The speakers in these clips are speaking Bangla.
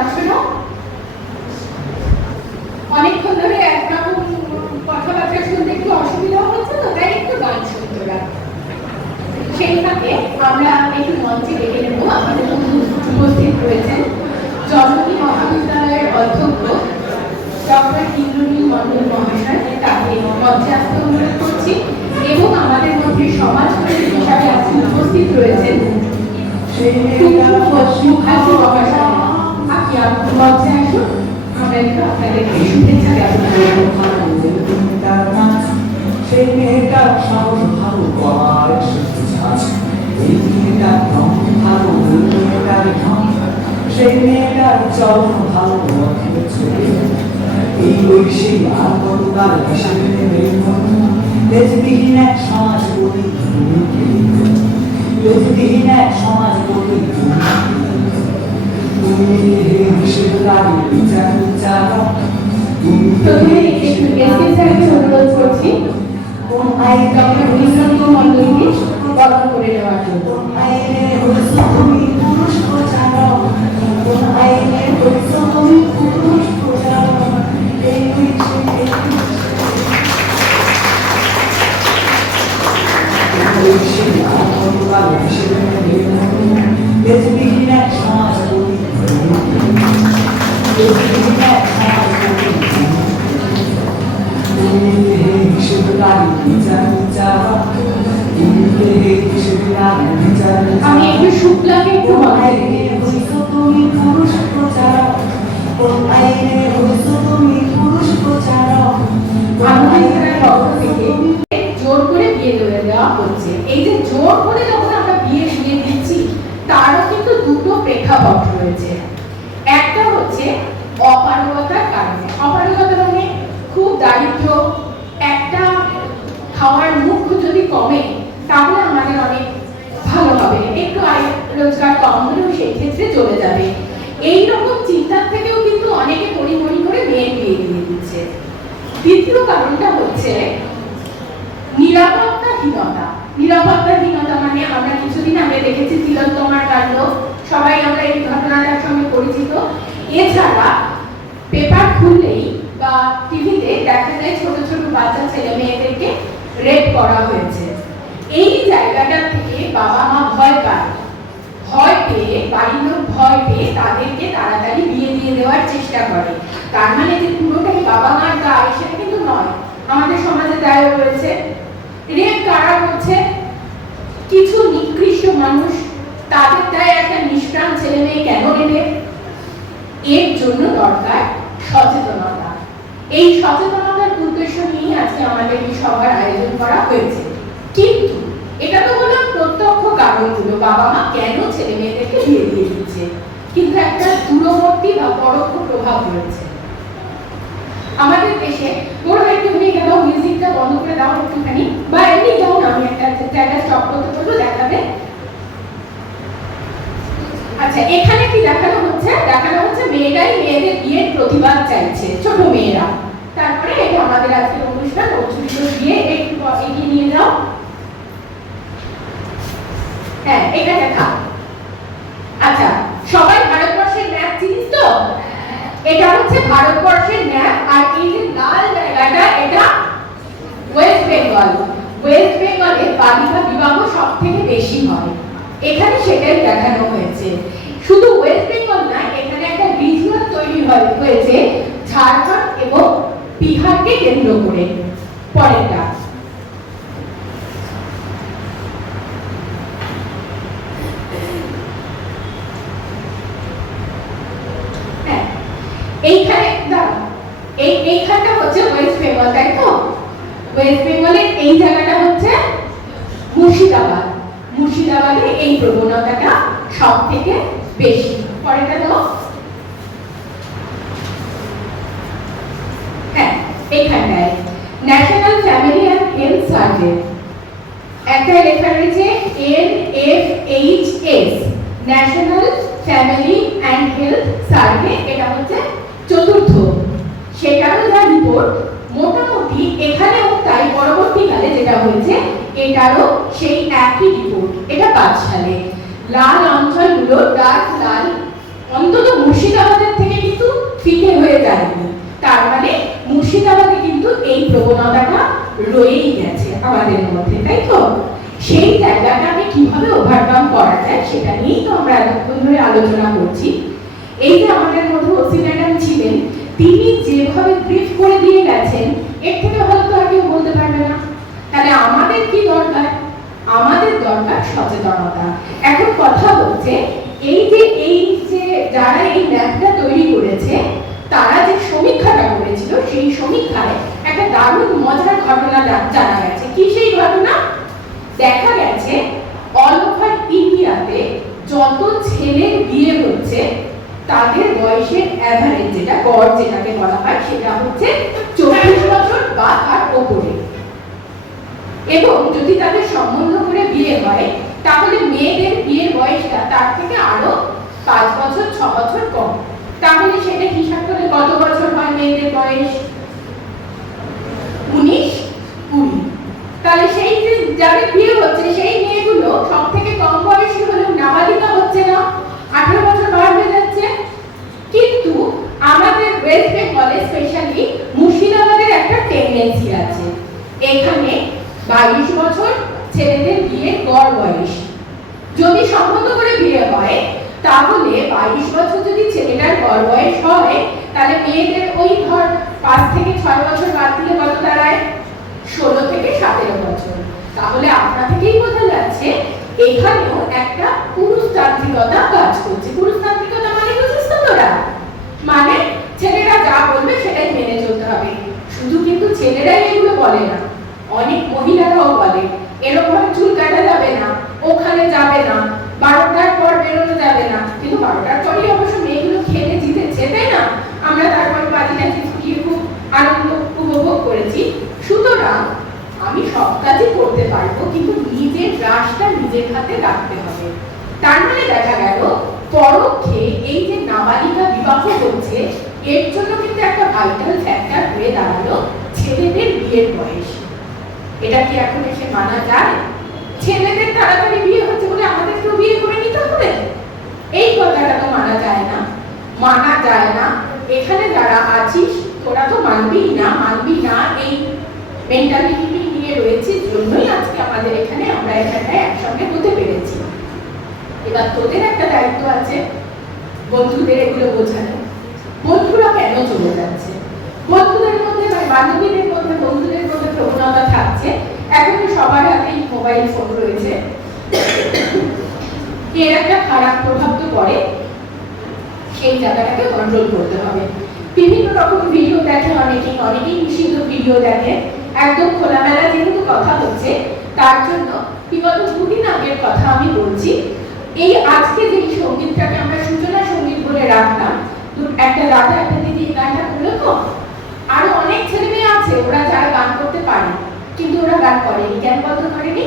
আছো না? অনেকক্ষণ ধরে একরকম কথাবার্তা শুনতে একটু অসুবিধা হচ্ছে তো, তাই একটু গান শুনতে রাখবো। সেইভাবে আমরা একটু মঞ্চে ডেকে নেব আমাদের উপস্থিত রয়েছেন জননী মহাবিদ্যালয়ের অধ্যক্ষ ডক্টর ইন্দ্রনীল মণ্ডল মহাশয়, তাকে মঞ্চে আসতে অনুরোধ করছি। এবং আমাদের মধ্যে সমাজকর্মী হিসাবে আজকে উপস্থিত রয়েছেন মুখার্জি মহাশয়। আপনি মঞ্চে আসুন, আমরা একটু আপনাদেরকে শুভেচ্ছা জ্ঞাপন করব। সেই মেয়েটার সাহস ভালো করার শক্তি আছে, এই মেয়েটার রং ভালো, ওই মেয়েটার ঢং, সেই মেয়েটার চলন ভালো, এই বৈশী আর কতকাল হিসাবে নেবে লেজবিহীন এক সমাজ গড়ি, লেজবিহীন এক সমাজ গড়ি, তুমি হিসেবে দাঁড়িয়ে বিচার বিচার প্রথমে একটু এসকে স্যারকে অনুরোধ করছি কোন আইন ডক্টর ইন্দ্রনীল মণ্ডলকে বরণ করে নেওয়ার জন্য। আইনে হয়েছ তুমি পুরুষ প্রচারক, কোন আইনে হয়েছ তুমি পুরুষ প্রচারক, এই লেজবিহীন এক সমাজ গড়ি, লেজবিহীন এক সমাজ গড়ি, তুমি হিসেবে দাঁড়িয়ে বিচার বিচার, আমি একটু শুক্লাকে একটু আইনে হয়েছ তুমি পুরুষ প্রচারক, কোন আইনে হয়েছ তুমি পুরুষ প্রচারক, আমাদের পক্ষ থেকে জোর করে বিয়ে দিয়ে দেওয়া হচ্ছে। এই যে জোর করে যখন আমরা বিয়ে দিয়ে দিচ্ছি, তারও কিন্তু দুটো প্রেক্ষাপট রয়েছে। একটা হচ্ছে অপারগতার কারণে, অপারগতা মানে খুব দারিদ্র, একটা খাওয়ার মুখ যদি কমে তাহলে আমাদের অনেক ভালো হবে, একটু আয় রোজগার কম হলেও সেই ক্ষেত্রে চলে যাবে, এইরকম চিন্তার থেকেও কিন্তু অনেকে পরিমরি করে মেয়ের বিয়ে দিয়ে দিচ্ছে। দ্বিতীয় কারণটা হচ্ছে নিরাপত্তাহীনতা। নিরাপত্তাহীনতা মানে আমরা কিছুদিন আগে দেখেছি তিলোত্তমার কাণ্ড, সবাই আমরা এই ঘটনাটার সঙ্গে পরিচিত। এছাড়া পেপার খুললেই বা টিভিতে দেখা যায় ছোট ছোট বাচ্চা ছেলে মেয়েদেরকে রেপ করা হয়েছে। এই জায়গাটা থেকে বাবা মা ভয় পায়, ভয় পেয়ে বাড়ির লোক ভয় পেয়ে তাদেরকে তাড়াতাড়ি বিয়ে দিয়ে দেওয়ার চেষ্টা করে। তার মানে যে পুরোটাই বাবা মার দায় সেটা কিন্তু নয়, আমাদের সমাজে দায় রয়েছে। রেপ কারা করছে? কিছু নিকৃষ্ট মানুষ, তাদের দায় একটা নিষ্প্রাণ ছেলে মেয়ে কেন নেবে? এর জন্য দরকার সচেতনতা। এই সচেতনতার উদ্দেশ্য নিয়ে আজকে আমাদের এই সভার আয়োজন করা হয়েছে। কিন্তু এটা তো হলো প্রত্যক্ষ কারণগুলো, বাবা মা কেন ছেলে মেয়েদেরকে বিয়ে দিয়ে দিচ্ছে, কিন্তু একটা দূরবর্তী বা পরোক্ষ প্রভাব রয়েছে আমাদের দেশে। বড় একটুখানি দাও, মিউজিকটা বন্ধ করে দাও একটুখানি, বা এমনি দাও না, আমি একটা জায়গা স্টপ করতে বলবো, দেখাবে। আচ্ছা, এখানে কি দেখানো হচ্ছে? দেখানো হচ্ছে মেয়েরাই মেয়েদের বিয়ের প্রতিবাদ চাইছে, ছোট মেয়েরা। তারপরে এটা আমাদের আজকের অনুষ্ঠান উচ্ছ্বসিত বিয়ে, একটু এগিয়ে নিয়ে যাও। হ্যাঁ, এটা দেখা। আচ্ছা, সবাই ভারতবর্ষের ম্যাপ চিনিস তো? এটা হচ্ছে ভারতবর্ষের ম্যাপ, আর এই যে লাল জায়গাটা এটা ওয়েস্ট বেঙ্গল। ওয়েস্ট বেঙ্গলে বালিকা বিবাহ সবথেকে বেশি হয়, এখানে সেটাই দেখানো হয়েছে। শুধু ওয়েস্ট বেঙ্গল না, এখানে একটা রিজিয়ন তৈরি হয়েছে ঝাড়খণ্ড এবং বিহারকে কেন্দ্র করে। পরেরটা, এইখানে দাঁড়াও, এইখানটা হচ্ছে ওয়েস্ট বেঙ্গল, তাই তো? ওয়েস্ট বেঙ্গলের এই জায়গাটা হচ্ছে মুর্শিদাবাদ। মুর্শিদাবাদে এই প্রবণতাটা সব থেকে বেশি। পরেরটা দাও। হ্যাঁ, এইখানটায় national family and health survey, একটা লেখা রয়েছে NFHS, national family and health survey, এটা হচ্ছে চতুর্থ। সেটারও যা রিপোর্ট মোটামুটি এখানেও তাই, পরবর্তীকালে যেটা হয়েছে এটারও সেই একই রিপোর্ট। এটা 5 সালে। লাল অঞ্চলগুলো ডার্ক লাল, অন্তত মুর্শিদাবাদের সেটা নিয়েই তো আমরা এতক্ষণ ধরে আলোচনা করছি। এই যে আমাদের মধ্যে ওসি ম্যাডাম ছিলেন, তিনি যেভাবে ব্রিফ করে দিয়ে গেছেন, এর থেকে ভালো তো আর কেউ বলতে পারবে না। তাহলে আমাদের কি দরকার? আমাদের দরকার সচেতনতা। এখন কথা হচ্ছে এই যে যারা এই ম্যাপটা তৈরি করেছে, তারা যে সমীক্ষাটা করেছিল, সেই সমীক্ষায় একটা দারুণ মজার ঘটনা জানা গেছে। কি সেই ঘটনা? দেখা গেছে অল ওভার ইন্ডিয়াতে যত ছেলের বিয়ে হচ্ছে, তাদের বয়সের অ্যাভারেজ, যেটা গড় যেটাকে বলা হয়, সেটা হচ্ছে 24 বছর বা তার উপরে। এবং যদি তাদের সম্বন্ধ করে বিয়ে হয়, তাহলে মেয়েদের বিয়ের বয়সটা তার থেকে আরো 5 বছর 6 বছর কম। তাহলে সেটা হিসাব করে কত বছর হয় মেয়েদের বয়স? 19-20। তাহলে সেই যে যাদের বিয়ে হচ্ছে, সেই মেয়েগুলো সব থেকে কম বয়সী হলেও নাবালিকা হচ্ছে না, 18 বছর পার হয়ে যাচ্ছে। কিন্তু আমাদের ওয়েস্ট বেঙ্গলে, স্পেশালি মুর্শিদাবাদের একটা টেন্ডেন্সি আছে, এখানে 22 বছর ছেলেদের বিয়ের গড় বয়স। যদি সম্বন্ধ করে বিয়ে হয়, তাহলে 22 বছর যদি ছেলেটার গড় বয়স হয়, তাহলে মেয়েদের ওই ধর 5 থেকে 6 বছর বাদ দিলে কত দাঁড়ায়? 16 থেকে 17 বছর। তাহলে আপনা থেকেই বোঝা যাচ্ছে এখানেও একটা পুরুষতান্ত্রিকতা কাজ করছে। পুরুষতান্ত্রিকতা মানে বুঝিস তো তোরা? মানে ছেলেরা যা বলবে সেটাই মেনে চলতে হবে। শুধু কিন্তু ছেলেরাই এগুলো বলে না, অনেক মহিলারাও বলে এরকম ভাবে চুল কাটা যাবে না, ওখানে যাবে না, 12টার পর বেরোনো যাবে না। কিন্তু 12টার পরই অবশ্য মেয়েগুলো খেতে জিতেছে, তাই না? আমরা তারপর বাড়িটা ফুটিয়ে খুব আনন্দ উপভোগ করেছি। সুতরাং আমি সব কাজই করতে পারবো, কিন্তু নিজের রাশটা নিজের হাতে রাখতে হবে। তার মানে দেখা গেল পরোক্ষে এই যে নাবালিকা বিবাহ হচ্ছে, এর জন্য কিন্তু একটা ভাইটাল ফ্যাক্টর হয়ে দাঁড়ালো ছেলেদের বিয়ের বয়স। এটা কি এখন এসে মানা যায়? ছেলেদের তাড়াতাড়ি বিয়ে হচ্ছে বলে আমাদেরকেও বিয়ে করে নিতে হবে? এই কথাটা তো মানা যায় না, মানা যায় না। এখানে যারা আছিস তোরা তো মানবি না, এই মেন্টালিটি নিয়ে রয়েছে, জন্যই আজকে আমাদের এখানে আমরা এখানটায় একসঙ্গে হতে পেরেছি। এবার তোদের একটা দায়িত্ব আছে, বন্ধুদের এগুলো বোঝানো। বন্ধুরা কেন চলে যাচ্ছে? বন্ধুদের মধ্যে মানে বান্ধবীদের মধ্যে, বন্ধুদের মধ্যে প্রবণতা থাকছে, এখন সবার হাতেই মোবাইল ফোন রয়েছে, এর একটা খারাপ প্রভাব তো পড়ে। সেই জায়গাটাকে কন্ট্রোল করতে হবে। বিভিন্ন রকম ভিডিও দেখে অনেকেই নিষিদ্ধ ভিডিও দেখে। একদম খোলামেলা যেহেতু কথা হচ্ছে, তার জন্য বিগত 2 দিন আগের কথা আমি বলছি। এই আজকে যে সঙ্গীতটাকে আমরা সূচনা সঙ্গীত বলে রাখলাম, একটা রাধা একটা দিদি গানটা করলো, তো আরো অনেক ছেলে মেয়ে আছে ওরা যারা গান করতে পারে, কিন্তু ওরা গান করেনি। কেন বলতে পারেনি?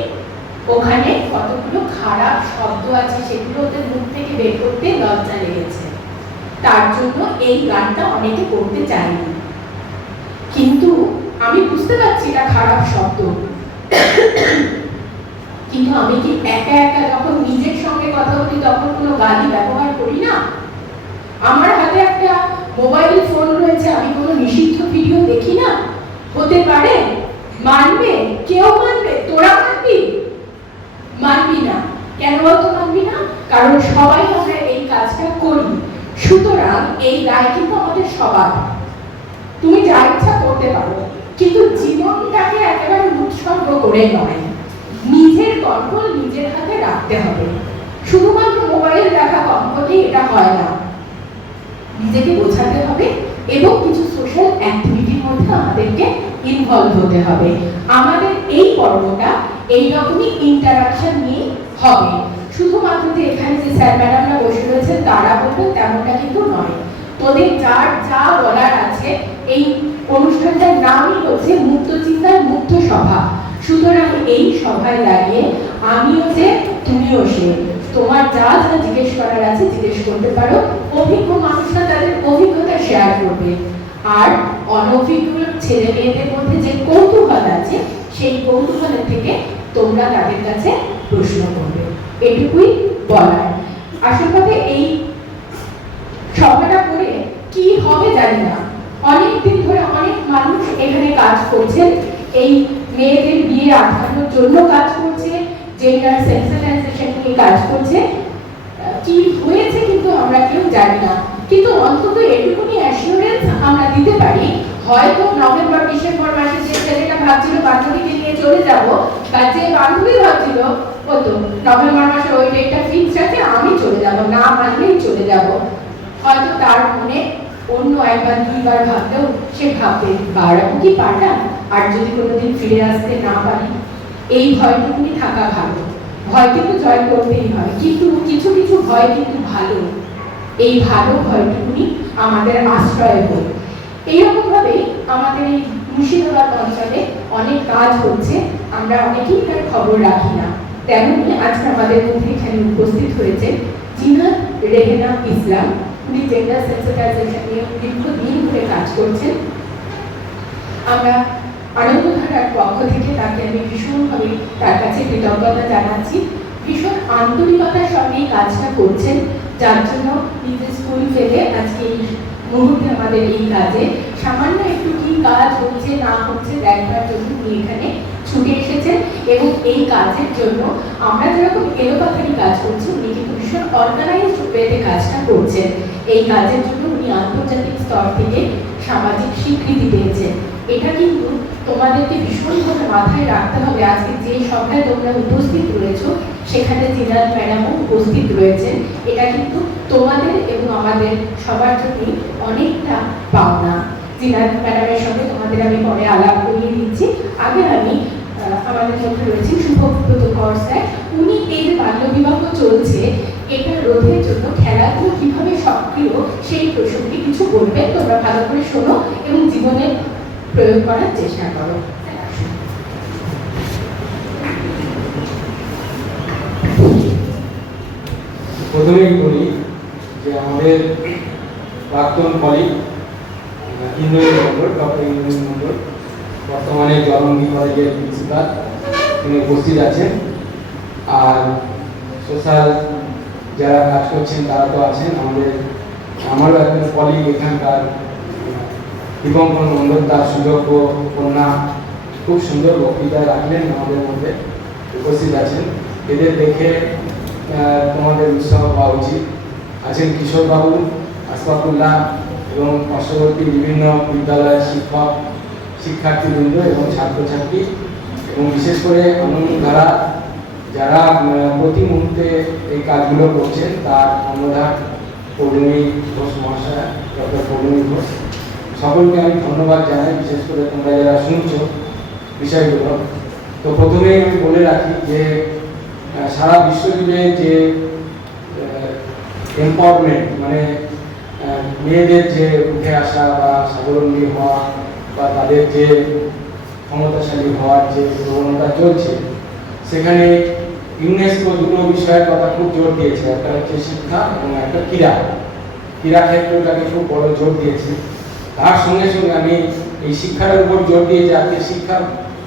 ওখানে কতগুলো খারাপ শব্দ আছে, সেগুলো ওদের মুখ থেকে বের করতে লজ্জা লেগেছে। তার জন্য এই গানটা অনেকে করতে চায়নি। কিন্তু আমি বুঝতে পারছি এটা খারাপ শব্দ, কিন্তু আমি কি একা একা যখন নিজের সঙ্গে কথা বলি তখন কোনো গালি ব্যবহার করি না? আমার হাতে একটা মোবাইল ফোন রয়েছে, আমি কোনো নিষিদ্ধ ভিডিও দেখি না? হতে পারে? মানবে? কেউ মানবে? তোরা মানবি? মানবি না। কেন বলতো মানবি না? কারণ সবাই আমরা এই কাজটা করি। সুতরাং এই দায় কিন্তু আমাদের সবার। তুমি যা ইচ্ছা করতে পারো, কিন্তু জীবনটাকে একেবারে উৎসর্গ করে নয়। নিজের কন্ট্রোল নিজের হাতে রাখতে হবে। শুধুমাত্র মোবাইল দেখা কম হলেই এটা হয় না, নিজেকে বোঝাতে হবে এবং কিছু সোশ্যাল অ্যাক্টিভিটির মধ্যে আমাদেরকে ইনভলভ হতে হবে। আমাদের এই পর্বটা এইরকমই ইন্টারাকশন নিয়ে হবে। শুধুমাত্র যে এখানে যে স্যার ম্যাডামরা বসে রয়েছেন তারা বলবেন তেমনটা কিন্তু নয়। তোদের যার যা বলার আছে, এই অনুষ্ঠানটার নামই হচ্ছে মুক্ত চিন্তার মুক্ত সভা। সুতরাং এই সভায় দাঁড়িয়ে আমিও যে, তুমিও সে, তোমার যা যা জিজ্ঞেস করার আছে জিজ্ঞেস করতে পারো। অভিজ্ঞ মানুষরা তাদের অভিজ্ঞতা শেয়ার করবে, আর অনভিজ্ঞ ছেলে মেয়েদের মধ্যে যে কৌতূহল আছে সেই কৌতূহলের থেকে তোমরা তাদের কাছে প্রশ্ন করবে। এটুকুই বলার। আসল কথা, এই সভাটা করে কি হবে জানি না। অনেকদিন ধরে অনেক মানুষ এখানে কাজ করছেন, এই মেয়েদের বিয়ে আটকানোর জন্য কাজ করছে, জেন্ডার সেন্সিটাইজেশন নিয়ে কাজ করছে। কি হয়েছে কিন্তু আমরা কেউ জানি না, কিন্তু অন্তত এটুকুনি অ্যাসিওরেন্স আমরা দিতে পারি, হয়তো নভেম্বর ডিসেম্বর মাসে যে ছেলেটা ভাবছিল বান্ধবীকে নিয়ে চলে যাব, বা যে বান্ধবী ভাবছিল কত নভেম্বর মাসে ওই ডেটটা ফিক্স আছে আমি চলে যাব, না মানলেই চলে যাব, হয়তো তার মনে অন্য একবার দুইবার ভাবলেও সে ভাববে বাড়াবো কি পারলাম, আর যদি কোনোদিন ফিরে আসতে না পারি। এই ভয়টুকুনি থাকা ভালো, ভয় কিন্তু জয় করতেই হয়, কিন্তু কিছু কিছু ভয় কিন্তু ভালো, এই ভালো ভয়টুকুনি আমাদের আশ্রয় হোক। এইরকম ভাবে আমাদের এই মুর্শিদাবাদ অঞ্চলে অনেক কাজ হচ্ছে, আমরা অনেকেই তার খবর রাখি না। তেমনি আজকে আমাদের মধ্যে এখানে উপস্থিত হয়েছে জিনাত রেহেনা ইসলাম, উনি জেন্ডার সেন্সিটাইজেশন নিয়ে দীর্ঘদিন ধরে কাজ করছেন। আমরা আনন্দধারার পক্ষ থেকে তাকে আমি ভীষণভাবে তার কাছে কৃতজ্ঞতা জানাচ্ছি, ভীষণ আন্তরিকতার সঙ্গে এই কাজটা করছেন, যার জন্য নিজের স্কুল ফেলে আজকে এই মুহূর্তে আমাদের এই কাজে সামান্য একটু কি কাজ হচ্ছে না হচ্ছে দেখবার জন্য উনি এখানে ছুটে এসেছেন, এবং এই কাজের জন্য আমরা যেরকম এলোপাথারি কাজ করছি, উনি কিন্তু ভীষণ অর্গানাইজড ওয়েতে কাজটা করছেন। এই কাজের জন্য উনি আন্তর্জাতিক স্তর থেকে সামাজিক স্বীকৃতি পেয়েছেন। এটা কিন্তু তোমাদেরকে ভীষণভাবে মাথায় রাখতে হবে। আজকে যে সভায় তোমরা উপস্থিত রয়েছো সেখানে জিনাত ম্যাডামও উপস্থিত রয়েছেন, এটা কিন্তু তোমাদের এবং আমাদের সবার জন্যই অনেকটা পাওনা। জিনাত ম্যাডামের সঙ্গে তোমাদের আমি পরে আলাপ করিয়ে দিচ্ছি। আগে আমি আমাদের মধ্যে রয়েছে শুভব্রত কর স্যার, উনি এই যে বাল্যবিবাহ চলছে এটা রোধের জন্য খেলাধুলো কিভাবে সক্রিয় সেই প্রসঙ্গে কিছু বলবেন, তোমরা ভালো করে শোনো এবং জীবনে প্রয়োগ করার চেষ্টা করো। প্রথমেই বলি যে আমাদের প্রাক্তন কলিগ ইন্দ্রনীল মণ্ডল, ডক্টর ইন্দ্রনীল মণ্ডল, বর্তমানে জলঙ্গি কলেজের প্রিন্সিপাল, তিনি উপস্থিত আছেন। আর সোশ্যাল যারা কাজ করছেন তারা তো আছেন, আমারও একজন কলিগ এখানকার দীপঙ্কর মণ্ডল, তার সুযোগ্য কন্যা খুব সুন্দর বক্তৃতা রাখলেন, আমাদের মধ্যে উপস্থিত আছেন। এদের দেখে তোমাদের উৎসাহ পাওয়া উচিত। আছেন কিশোরবাবু, আসফাকুল্লাহ এবং পার্শ্ববর্তী বিভিন্ন বিদ্যালয়ের শিক্ষক, শিক্ষার্থীবৃন্দ এবং ছাত্রছাত্রী, এবং বিশেষ করে আনন্দধারা যারা প্রতি মুহূর্তে এই কাজগুলো করছেন, তার কর্ণধার পৌলমী ঘোষ মহাশয়, ডক্টর পৌলমী ঘোষ, সকলকে আমি ধন্যবাদ জানাই, বিশেষ করে তোমরা যারা শুনছো বিষয়গুলো। তো প্রথমেই আমি বলে রাখি যে সারা বিশ্বজুড়ে যে এম্পাওয়ারমেন্ট, মানে মেয়েদের যে উঠে আসা বা স্বাবলম্বী হওয়া বা তাদের যে ক্ষমতাশালী হওয়ার যে প্রবণতা চলছে, সেখানে ইউনেস্কো দুটো বিষয়ের কথা খুব জোর দিয়েছে, একটা হচ্ছে শিক্ষা এবং একটা ক্রীড়া ক্ষেত্রটাকে খুব বড় জোর দিয়েছে। তার সঙ্গে সঙ্গে আমি এই শিক্ষার উপর জোর দিয়ে আজকে শিক্ষা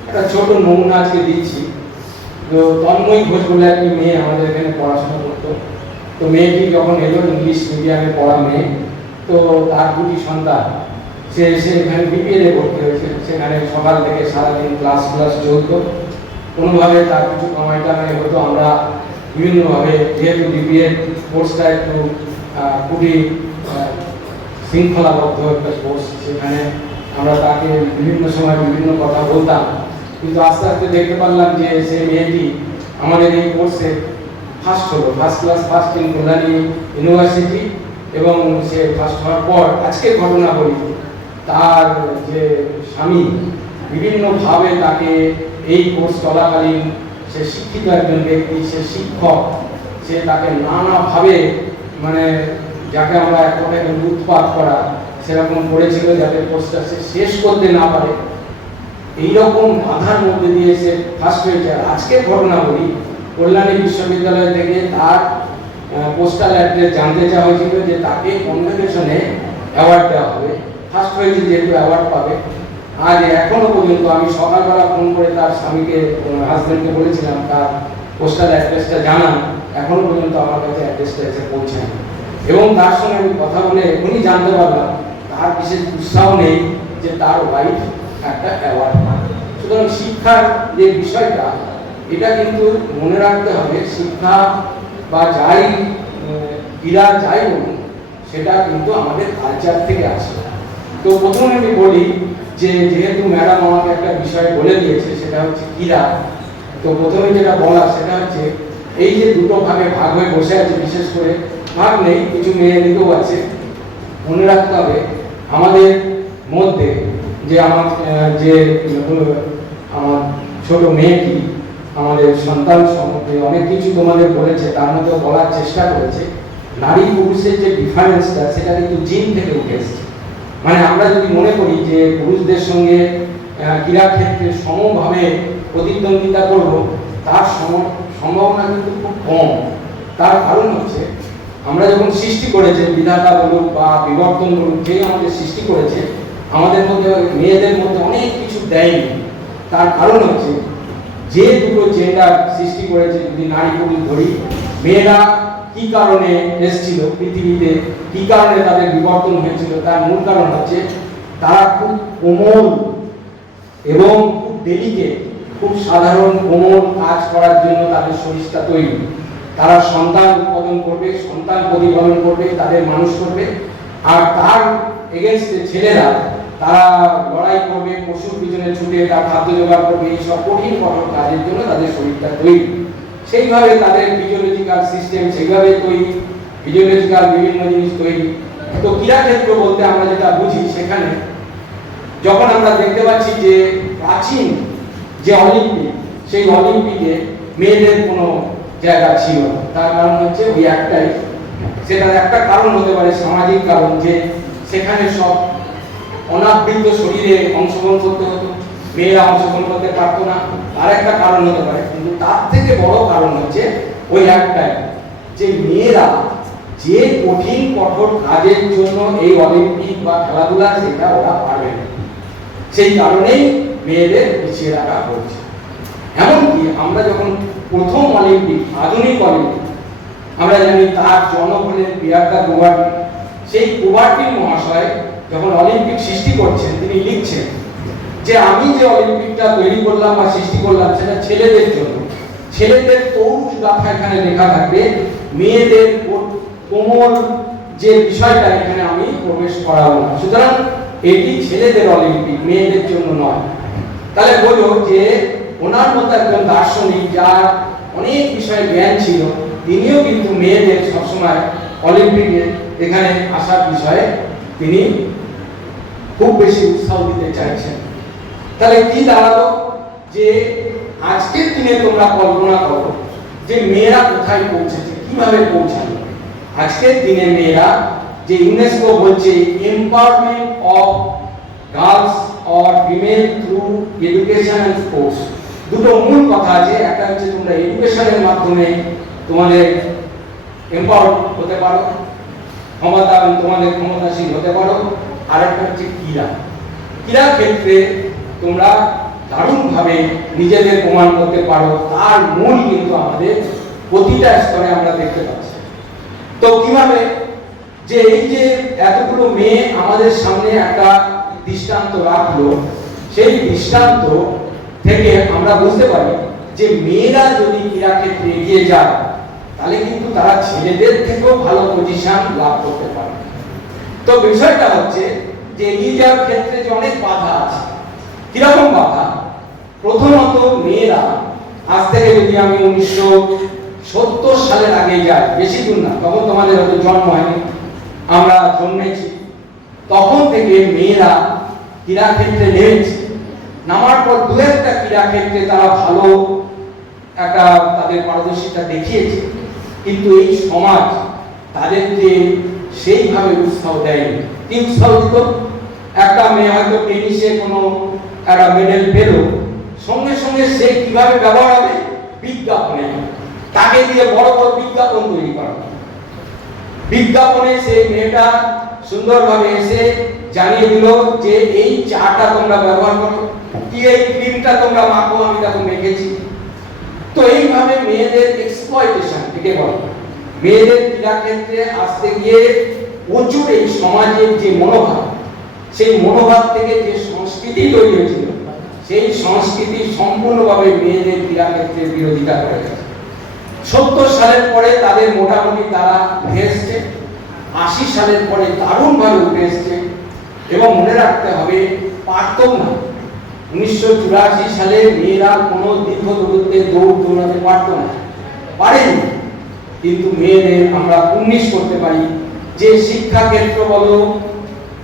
একটা ছোট নমুনা আজকে দিচ্ছি। তো তন্ময়ী ঘোষ বলে একটি মেয়ে আমাদের এখানে পড়াশোনা করতো। তো মেয়েটি যখন এলো, ইংলিশ মিডিয়ামে পড়া মেয়ে, তো তার দুটি সন্তান, সে এসে এখানে বিপিএলে ভর্তি হয়েছে। সেখানে সকাল থেকে সারাদিন ক্লাস চলতো, কোনোভাবে তার কিছু কামাই টামাই হতো। আমরা বিভিন্নভাবে, যেহেতু বিপিএল কোর্সটা একটু খুবই শৃঙ্খলাবদ্ধ একটা কোর্স, সেখানে আমরা তাকে বিভিন্ন সময় বিভিন্ন কথা বলতাম, কিন্তু আস্তে আস্তে দেখতে পারলাম যে সে মেয়েটি আমাদের এই কোর্সে ফার্স্ট হলো, first class, first in Kalyani university. এবং সে ফার্স্ট হওয়ার পর আজকের ঘটনা বলি, তার যে স্বামী বিভিন্নভাবে তাকে এই কোর্স চলাকালীন, সে শিক্ষিত একজন ব্যক্তি, সে শিক্ষক, সে তাকে নানাভাবে, মানে যাকে আমরা এক কথায় উৎপাত করা সেরকম করেছিল, যাতে কোর্সটা সে শেষ করতে না পারে। এইরকম বাধার মধ্যে দিয়ে সে ফার্স্ট হয়েছে। আজকের ঘটনা বলি, কল্যাণী বিশ্ববিদ্যালয় থেকে তার পোস্টাল অ্যাড্রেস জানতে চাওয়া হয়েছিল যে তাকে কনভোকেশনে অ্যাওয়ার্ড দেওয়া হবে। ফার্স্ট হয়েছে যেহেতু অ্যাওয়ার্ড পাবে। আজ এখনো পর্যন্ত আমি সকালবেলা ফোন করে তার স্বামীকে, হাজব্যান্ডকে বলেছিলাম তার পোস্টাল অ্যাড্রেসটা জানান, এখনো পর্যন্ত আমার কাছে অ্যাড্রেসটা এসে পৌঁছায়। এবং তার সঙ্গে আমি কথা বলে এখনই জানতে পারলাম তার বিশেষ উৎসাহ নেই যে তার ওয়াইফ একটা অ্যাওয়ার্ড পায়। সুতরাং শিক্ষার যে বিষয়টা, এটা কিন্তু মনে রাখতে হবে। শিক্ষা বা যাই ক্রীড়া যাই বলুন সেটা কিন্তু আমাদের কালচার থেকে আসে। তো প্রথমে আমি বলি যে যেহেতু ম্যাডাম আমাকে একটা বিষয় বলে দিয়েছে সেটা হচ্ছে ক্রীড়া, তো প্রথমে যেটা বলা সেটা হচ্ছে এই যে দুটো ভাগে ভাগ হয়ে বসে আছে, বিশেষ করে ভাগ নেই, কিছু মেয়েদেরও আছে। মনে রাখতে হবে আমাদের মধ্যে যে আমার ছোট মেয়েটি আমাদের সন্তান সম্পর্কে অনেক কিছু তোমাদের বলেছে, তার মধ্যে বলার চেষ্টা করেছে নারী পুরুষের যে ডিফারেন্সটা সেটা কিন্তু জিন থেকে উঠে এসেছে। মানে আমরা যদি মনে করি যে পুরুষদের সঙ্গে ক্রীড়া ক্ষেত্রে সমভাবে প্রতিদ্বন্দ্বিতা করব, তার সম্ভাবনা কিন্তু খুব কম। তার কারণ হচ্ছে আমরা যখন সৃষ্টি করেছে বিধাতা বলুক বা বিবর্তন বলুক, যেই আমাদের সৃষ্টি করেছে আমাদের মধ্যে মেয়েদের মধ্যে অনেক কিছু দেয়নি। তার কারণ হচ্ছে যে দুটো জেন্ডার সৃষ্টি করেছে, যদি নারী পুরুষ ধরি, মেয়েরা কি কারণে এসেছিল পৃথিবীতে, কি কারণে তাদের বিবর্তন হয়েছিল, তার মূল কারণ হচ্ছে তারা খুব কোমল এবং খুব ডেলিকেট, খুব সাধারণ কোমল কাজ করার জন্য তাদের শরীরটা তৈরি। তারা সন্তান উৎপাদন করবে, সন্তান প্রতিপালন করবে, তাদের মানুষ করবে। আর তার এগেনস্টে ছেলেরা তারা লড়াই করবে, পশুর পিছনে ছুটে তার খাদ্য জোগাড় করবে, এইসব কঠিন কঠোর কাজের জন্য তাদের শরীরটা তৈরি। সেইভাবে তাদের ফিজিওলজিক্যাল সিস্টেম সেইভাবে তৈরি, ফিজিওলজিক্যাল বিভিন্ন জিনিস তৈরি। তো ক্রীড়া ক্ষেত্র বলতে আমরা যেটা বুঝি, সেখানে যখন আমরা দেখতে পাচ্ছি যে প্রাচীন যে অলিম্পিক, সেই অলিম্পিকে মেয়েদের কোনো জায়গা ছিল না। তার কারণ হচ্ছে ওই একটাই, সেটার একটা কারণ হতে পারে সামাজিক কারণ, যে সেখানে সব অনাবৃত শরীরে অংশগ্রহণ করতে হতো, মেয়েরা অংশগ্রহণ করতে পারতো না। আর একটা কারণ হতে পারে, কিন্তু তার থেকে বড় কারণ হচ্ছে ওই একটাই, যে মেয়েরা যে কঠিন কঠোর কাজের জন্য এই অলিম্পিক বা খেলাধুলা সেটা ওরা পারবে না। সেই কারণেই মেয়েদের পিছিয়ে রাখা হচ্ছে। এমনকি আমরা যখন প্রথম অলিম্পিক, আধুনিক অলিম্পিক, আমরা জানি তার জনক হলেন পিয়ার দা কুবার্টি। সেই কুবার্টি মহাশয় যখন অলিম্পিক সৃষ্টি করছেন, তিনি লিখছেন যে আমি যে অলিম্পিকটা তৈরি করলাম বা সৃষ্টি করলাম সেটা ছেলেদের জন্য। ছেলেদের তরুণ গাথা এখানে লেখা থাকবে, মেয়েদের কোমল যে বিষয়টা এখানে আমি প্রবেশ করাবো না। সুতরাং এটি ছেলেদের অলিম্পিক, মেয়েদের জন্য নয়। তাহলে বলো যে ওনার মতো একজন দার্শনিক যার অনেক বিষয়ে জ্ঞান ছিল, তিনিও কিন্তু মেয়েদের সবসময় অলিম্পিকে এখানে আসার বিষয়ে তিনি খুব বেশি উৎসাহ দিতে চাইছেন। তাহলে কি দাঁড়ালো, যে আজকের দিনে তোমরা কল্পনা করো যে মেয়েরা কোথায় পৌঁছেছে, কিভাবে পৌঁছালো। আজকের দিনে মেয়েরা যে ইউনেস্কো বলছে empowerment of girls or women through education and sports, দুটো মূল কথা আছে। একটা হচ্ছে তোমরা এডুকেশনের মাধ্যমে তোমাদের এম্পাওয়ার হতে পারো, তোমাদের ক্ষমতাশীল হতে পারো। আর একটা হচ্ছে ক্রীড়া, ক্রীড়া ক্ষেত্রে তোমরা দারুণভাবে নিজেদের প্রমাণ করতে পারো। তার মূল কিন্তু আমাদের প্রতিটা স্তরে আমরা দেখতে পাচ্ছি। তো কিভাবে, যে এই যে এতগুলো মেয়ে আমাদের সামনে একটা দৃষ্টান্ত রাখলো, সেই দৃষ্টান্ত থেকে আমরা বুঝতে পারি যে মেয়েরা যদি ক্রীড়া ক্ষেত্রে এগিয়ে যায় তাহলে কিন্তু তারা ছেলেদের থেকেও ভালো পজিশন লাভ করতে পারে। তো বিষয়টা হচ্ছে যে এগিয়ে যাওয়ার ক্ষেত্রে যে অনেক বাধা আছে। কিরকম বাধা? প্রথমত মেয়েরা আজ থেকে যদি আমি 1970 সালের আগে যাই, বেশি দূর না, তখন তোমাদের হয়তো জন্ম হয়নি, আমরা জন্মেছি, তখন থেকে মেয়েরা ক্রীড়া ক্ষেত্রে নেমেছে। নামার পর দু একটা ক্রীড়া ক্ষেত্রে তারা ভালো একটা তাদের পারদর্শিতা দেখিয়েছে, কিন্তু এই সমাজ তাদেরকে সেইভাবে উৎসাহ দেয়নি। কি উৎসাহ দিত? একটা মেয়ে হয়তো টেনিসে কোনো একটা মেডেল পেল, সঙ্গে সঙ্গে সে কিভাবে ব্যবহার হবে? বিজ্ঞাপনে, তাকে দিয়ে বড় বড় বিজ্ঞাপন তৈরি করা। বিজ্ঞাপনে সেই মেয়েটা সুন্দরভাবে এসে জানিয়ে দিল যে এই চাটা তোমরা ব্যবহার করো, কি এই ক্রিমটা তোমরা মাখো, আমি দেখো মেখেছি। তো এইভাবে মেয়েদের এক্সপ্লয়টেশন থেকে বলো, মেয়েদের ক্রীড়া ক্ষেত্রে আসতে গিয়ে প্রচুর এই সমাজের যে মনোভাব, সেই মনোভাব থেকে যে সংস্কৃতি তৈরি হয়েছিল, সেই সংস্কৃতি সম্পূর্ণভাবে মেয়েদের ক্রীড়া ক্ষেত্রে বিরোধিতা করে গেছে। 70 সালের পরে তাদের মোটামুটি তারা উঠে এসছে, 80 সালের পরে দারুণভাবে উঠে এসছে। এবং মনে রাখতে হবে, পারতো না 1984 সালে মেয়েরা কোনো দীর্ঘ দূরত্বে দৌড়াতে পারতো না, পারেনি। কিন্তু মেয়েদের আমরা 19 করতে পারি, যে শিক্ষা ক্ষেত্র বলো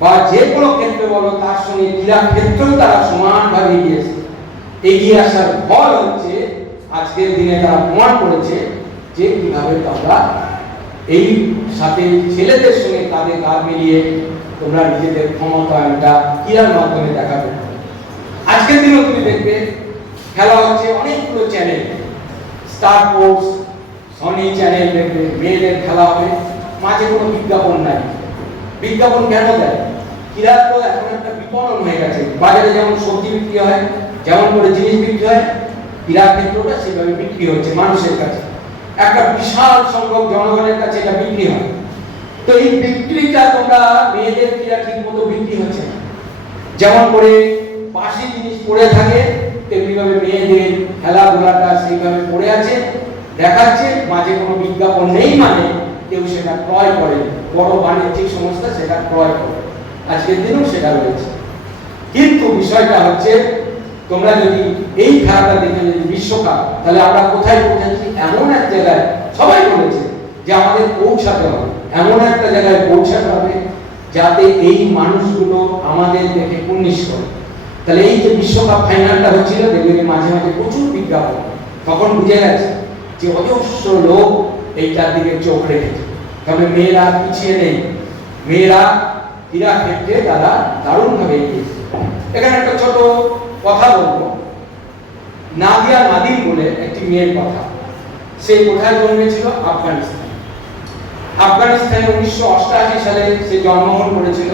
বা যে কোনো ক্ষেত্রে বলো, তার সঙ্গে ক্রীড়া ক্ষেত্রেও তারা সমানভাবে এগিয়ে আসার ফল হচ্ছে আজকের দিনে তারা প্রমাণ করেছে যে কিভাবে তোমরা এই সাথে ছেলেদের সঙ্গে কাঁধে কাঁধ মিলিয়ে তোমরা নিজেদের ক্ষমতায়নটা ক্রীড়ার মাধ্যমে দেখাবে। আজকের দিনেও তুমি দেখবে খেলা হচ্ছে অনেকগুলো channel, star sports, Sony channel দেখবে, মেয়েদের খেলা হবে, মাঝে কোনো বিজ্ঞাপন নাই। বিজ্ঞাপন কেন দেয়? ক্রীড়া তো এখন একটা বিপণন হয়ে গেছে। বাজারে যেমন সবজি বিক্রি হয়, যেমন করে জিনিস বিক্রি হয়, ক্রীড়া ক্ষেত্রটা সেভাবে বিক্রি হচ্ছে মানুষের কাছে, একটা বিশাল সংখ্যক জনগণের কাছে এটা বিক্রি হয়। তো এই বিক্রিটা তোমরা মেয়েদের ক্রীড়া ঠিক মতো বিক্রি হচ্ছে না। যেমন করে বাসি জিনিস পড়ে থাকে, তেমনিভাবে মেয়েদের খেলাধুলাটা সেইভাবে পড়ে আছে, দেখাচ্ছে, মাঝে কোনো বিজ্ঞাপন নেই, মানে কেউ সেটা ক্রয় করে, বড় বাণিজ্যিক সংস্থা সেটা ক্রয় করে। আজকের দিনেও সেটা রয়েছে। কিন্তু বিষয়টা হচ্ছে, তোমরা যদি এই খেলাটা দেখে যদি বিশ্বকাপ, তাহলে আমরা কোথায় পৌঁছাচ্ছি? এমন এক জায়গায়, সবাই বলেছে যে আমাদের পৌঁছাতে হবে, এমন একটা জায়গায় পৌঁছাতে হবে যাতে এই মানুষগুলো আমাদের দেখে কুর্নিশ করে। তাহলে এই যে বিশ্বকাপ ফাইনালটা হচ্ছিল, দেখবেন মাঝে মাঝে প্রচুর বিজ্ঞাপন, তখন বুঝে গেছে যে অজস্র লোক এইটার দিকে চোখ রেখেছে। তবে মেয়েরা পিছিয়ে নেই, মেয়েরা ক্রীড়া ক্ষেত্রে তারা দারুণভাবে এগিয়েছে। এখানে একটা ছোট কথা বলবো, নাদিয়া নাদিম বলে একটি মেয়ের কথা। সে কোথায় জন্মেছিল? আফগানিস্তান। আফগানিস্তানে 1988 সালে সে জন্মগ্রহণ করেছিল।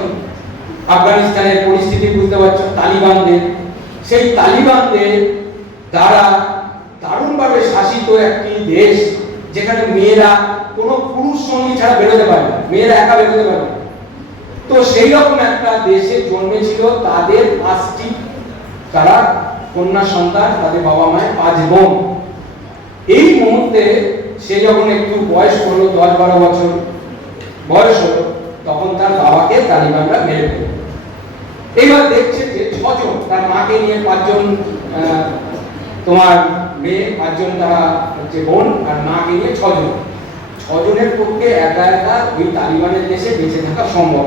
আফগানিস্তানের পরিস্থিতি বুঝতে পারছো, তালিবানদের, সেই তালিবানদের দ্বারা দারুণভাবে শাসিত একটি দেশ, যেখানে মেয়েরা কোনো পুরুষ সঙ্গী ছাড়া বেরোতে পারে না, মেয়েরা একা বেরোতে পারে না। তো সেই রকম একটা দেশে জন্মেছিল, তাদের 5টি তারা কন্যা সন্তান, তাদের বাবা মায়ের 5 বোন। এই মুহূর্তে সে যখন একটু বয়স হলো, 10-12 বছর বয়স হলো, তখন তার বাবাকে তালিবানরা মেরে ফেলল। এইবার দেখছে যে 6 জন, তার মাকে নিয়ে 5 জন তোমার মেয়ে, 5 জন তারা হচ্ছে বোন, আর মাকে নিয়ে 6 জন। 6 জনের পক্ষে একা একা ওই তালিবানের দেশে বেঁচে থাকা সম্ভব।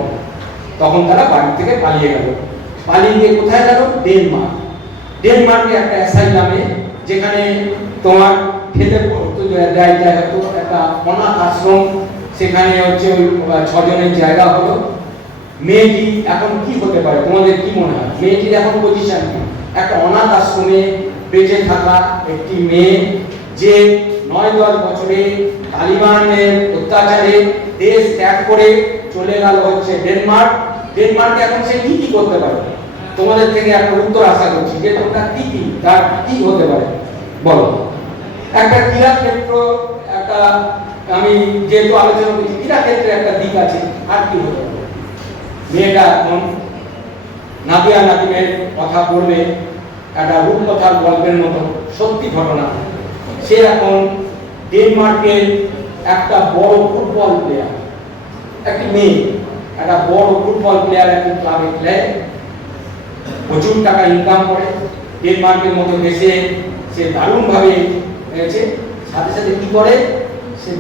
তখন তারা বাড়ি থেকে পালিয়ে গেল। পালিয়ে গিয়ে কোথায় গেল? ডেনমার্ক। ডেনমার্কে একটা অ্যাসাইলামে, যেখানে তোমার খেতে দেয় হতো, একটা অনাথ আশ্রম, সেখানে হচ্ছে ওই 6 জনের জায়গা হলো। মেয়েটি এখন কি হতে পারে, তোমাদের কি মনে হয়? মেয়েটির এখন পজিশন কি? একটা অনাথ আশ্রমে বেঁচে থাকা একটি মেয়ে, যে 9-10 বছরে তালিবানের অত্যাচারে দেশ ত্যাগ করে চলে গেল হচ্ছে ডেনমার্ক। ডেনমার্কে এখন সে কি করতে পারে? তোমাদের থেকে একটা উত্তর আশা করছি যে তোমরা কি তার কি হতে পারে বলো। একটা ক্রীড়া ক্ষেত্র, একটা আমি যেহেতু আলোচনা করছি, ক্রীড়া ক্ষেত্রে একটা দিক আছে, আর কি হতে পারে? মেয়েটা এখন নাদিয়া নাদিমের কথা বলবে একটা রূপকথার গল্পের মতো, সত্যি ঘটনা। সে এখন ডেনমার্কের একটা বড় ফুটবল প্লেয়ার, একটি মেয়ে একটা বড় ফুটবল প্লেয়ার, একটি ক্লাবে খেলে প্রচুর টাকা ইনকাম করে। ডেনমার্কের মতো দেশে সে দারুণভাবে হয়েছে। সাথে সাথে কি করে? সে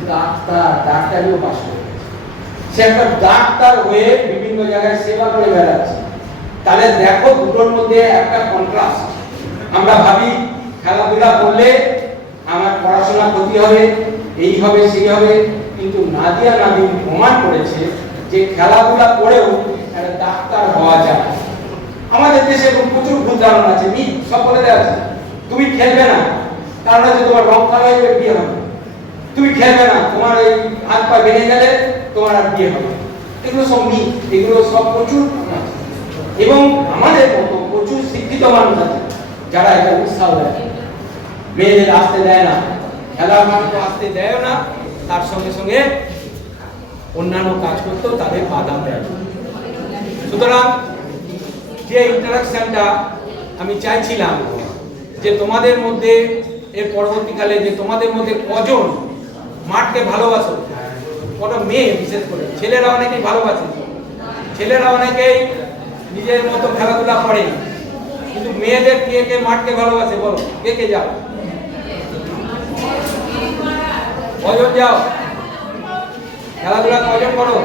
ডাক্তারিও পাস করে। সে একটা ডাক্তার হয়ে বিভিন্ন জায়গায় সেবা করে বেড়াচ্ছে। তাহলে দেখো, দুটোর মধ্যে একটা কন্ট্রাস্ট। আমরা ভাবি খেলাধুলা করলে আমার পড়াশোনা ক্ষতি হবে, এই হবে সেই হবে, কিন্তু নাদিয়া নাদিম প্রমাণ করেছে যে খেলাধুলা করেও একটা ডাক্তার হওয়া যায়। আমাদের দেশে এখন প্রচুর ভুল ধারণা আছে, সকলে আছে। তুমি খেলবে না, কারণ হচ্ছে তোমার রং খারাপ হয়ে যাবে, বিয়ে হবে। তুমি খেলবে না, তোমার এই হাত পা ভেঙে গেলে তোমার আর বিয়ে হবে। এগুলো সব মিথ, এগুলো সব প্রচুর আছে। এবং আমাদের মতো প্রচুর শিক্ষিত মানুষ আছে যারা এটা উৎসাহ দেয়, মেয়েদের আসতে দেয় না, খেলার মাঠে আসতে দেয় না, তার সঙ্গে সঙ্গে অন্যান্য কাজ করতেও তাদের বাধা দেয়। সুতরাং যে ইন্টারাকশনটা আমি চাইছিলাম যে তোমাদের মধ্যে এর পরবর্তীকালে যে তোমাদের মধ্যে কজন মাঠকে ভালোবাসো। কত মেয়ে বিশেষ করে, ছেলেরা অনেকেই ভালোবাসে, ছেলেরা অনেকেই নিজের মতো খেলাধুলা করে, কিন্তু মেয়েদের কে কে মাঠকে ভালোবাসে বলো, কে কে যাও? কজন যাও খেলাধুলা, কজন করো?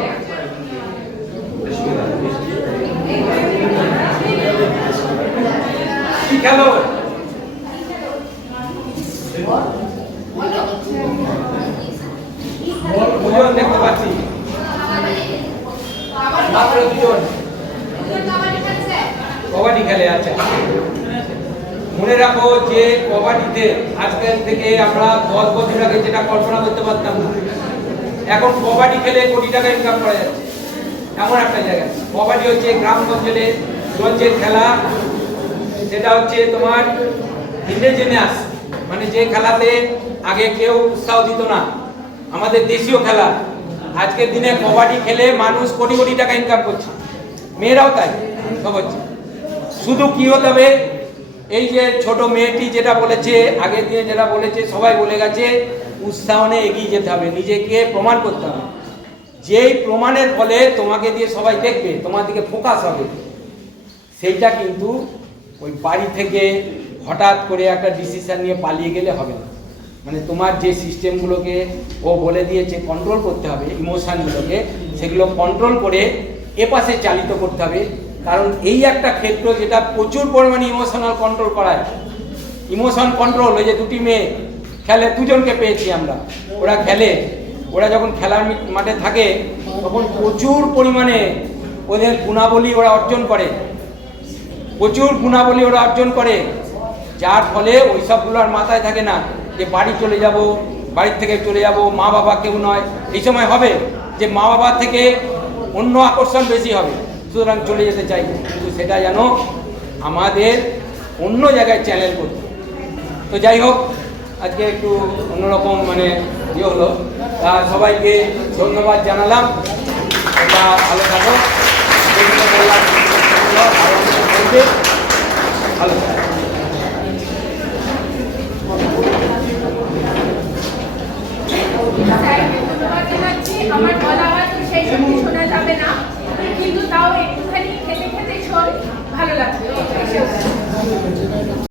কি খেলো? দুজন দেখতে পাচ্ছি, মাত্র দুজন কবাডি খেলে। আচ্ছা, মনে রাখো যে কবাডিতে আজকের থেকে আমরা 10 বছর আগে যেটা কল্পনা করতে পারতাম না, এখন কবাডি খেলে কোটি টাকা ইনকাম করা যাচ্ছে এমন একটা জায়গা। কবাডি হচ্ছে গ্রামগঞ্জে গঞ্জের খেলা, সেটা হচ্ছে তোমার ইন্ডিজিনিয়াস, মানে যে খেলাতে আগে কেউ উৎসাহ দিত না, আমাদের দেশীয় খেলা। আজকের দিনে কবাডি খেলে মানুষ কোটি কোটি টাকা ইনকাম করছে, মেয়েরাও তাই সব হচ্ছে। শুধু কি হতে হবে, এই যে ছোট মেয়েটি যেটা বলেছে, আগের দিনে যেটা বলেছে সবাই বলে গেছে, উৎসাহনে এগিয়ে যেতে হবে, নিজেকে প্রমাণ করতে হবে। যেই প্রমাণের ফলে তোমাকে দিয়ে সবাই দেখবে, তোমার দিকে ফোকাস হবে, সেইটা কিন্তু ওই বাড়ি থেকে হঠাৎ করে একটা ডিসিশন নিয়ে পালিয়ে গেলে হবে না। মানে তোমার যে সিস্টেমগুলোকে ও বলে দিয়েছে কন্ট্রোল করতে হবে, ইমোশনগুলোকে, সেগুলো কন্ট্রোল করে এপাশে চালিত করতে হবে। কারণ এই একটা ক্ষেত্র যেটা প্রচুর পরিমাণে ইমোশনাল কন্ট্রোল করায়। ইমোশন কন্ট্রোল, ওই যে দুটি মেয়ে খেলে, দুজনকে পেয়েছি আমরা, ওরা খেলে, ওরা যখন খেলার মাঠে থাকে তখন প্রচুর পরিমাণে ওদের গুণাবলী ওরা অর্জন করে, প্রচুর গুণাবলী ওরা অর্জন করে, যার ফলে ওই সবগুলো আর মাথায় থাকে না যে বাড়ি চলে যাব, বাড়ির থেকে চলে যাব, মা বাবা কেউ নয়। এই সময় হবে যে মা বাবা থেকে অন্য আকর্ষণ বেশি হবে, সুতরাং চলে যেতে চাই, কিন্তু সেটা যেন আমাদের অন্য জায়গায় চ্যানেল করতে। তো যাই হোক, আজকে একটু অন্যরকম মানে ইয়ে হলো, তা সবাইকে ধন্যবাদ জানালাম। এটা ভালো থাকো, ভালো থাকো। ধন্যবাদ জানাচ্ছি। আমার গলা হয়তো সেই সত্যি শোনা যাবে না, কিন্তু তাও একটুখানি খেতে খেতে শোন, ভালো লাগবে।